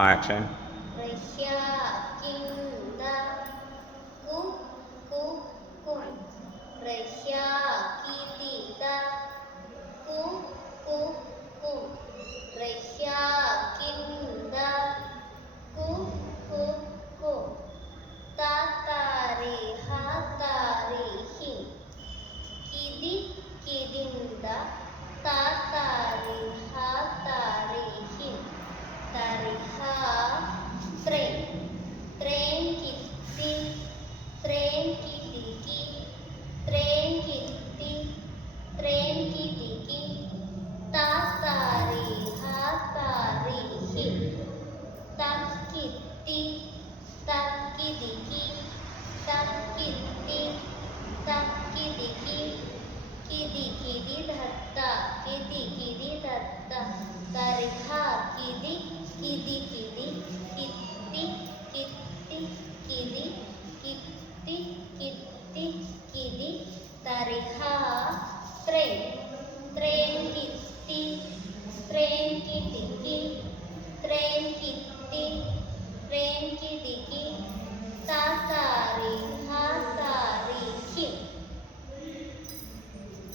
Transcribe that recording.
Action. Russia കിന്ത കു കു കും റഷ്യ കിതിത കു കു കും റഷ്യ കിന്ത കു കു കും താത്താരെ ഹാത്താരെ ഹിം കിതി കിതിന്ത താത്താരെ ഹാത്താരെ ഹിം തരിഹ ത്രേൻ ത്രേൻ കിത്തി ത്രേൻ കിതികി ത്രേൻ കിത്തി ത്രേൻ കിതികി താത്താരെ ഹാത്താരെ ഹിം തക്കിത്തി തക്കിതികി തക്കിത്തി തക്കിതികി കിതി കിതി ധത്ത കിതി കിതി ധത്ത തരിഹ കിതി കിതി കിതി കിത്തി കിത്തി കിതി കിത്തി കിത്തി കിതി തരിഹ ത്രേൻ